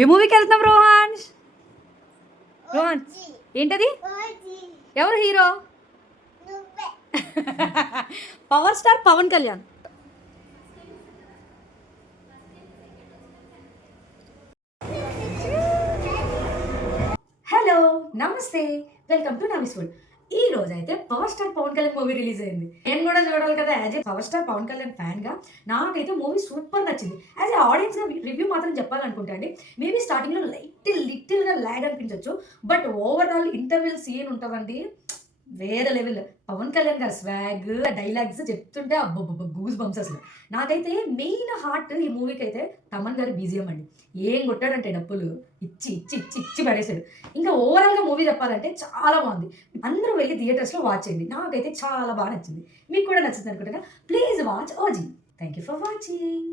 ఏ మూవీకి వెళ్తున్నాం రోహన్? రోహన్ ఏంటది? ఎవరు hero? Power star Pavan Kalyan. Hello, నమస్తే, వెల్కమ్ టు నవీస్ వరల్డ్. ఈ రోజు అయితే power star Pavan Kalyan movie release అయింది. నేను కూడా చూడాలి కదా, as a power star Pavan Kalyan fan గా నాకైతే మూవీ సూపర్ నచ్చింది. యాజ్ ఏ ఆడియన్స్ గా రివ్యూ మాత్రం చెప్పాలనుకుంటా అండి, మేబీ స్టార్టింగ్ లో లిటిల్ గా లాగ్ అనిపించవచ్చు, బట్ ఓవరాల్ ఇంటర్వెల్ సీన్ ఉంటుందండి వేరే లెవెల్. పవన్ కళ్యాణ్ గారు స్వాగ్ డైలాగ్స్ చెప్తుంటే అబ్బబ్బబ్బ గూస్ బంప్స్ అసలు. నాకైతే మెయిన్ హార్ట్ ఈ మూవీకి అయితే తమన్ గారి బీజిఎం అండి. ఏం కొట్టాడంటే డప్పులు ఇచ్చి ఇచ్చి ఇచ్చి ఇచ్చి పడేశాడు. ఇంకా ఓవరాల్గా మూవీ చెప్పాలంటే చాలా బాగుంది. అందరూ వెళ్ళి థియేటర్స్లో వాచ్ చేయండి. నాకైతే చాలా బాగా నచ్చింది. మీకు కూడా నచ్చింది అనుకుంటున్నా. Please watch OG. Thank you for watching.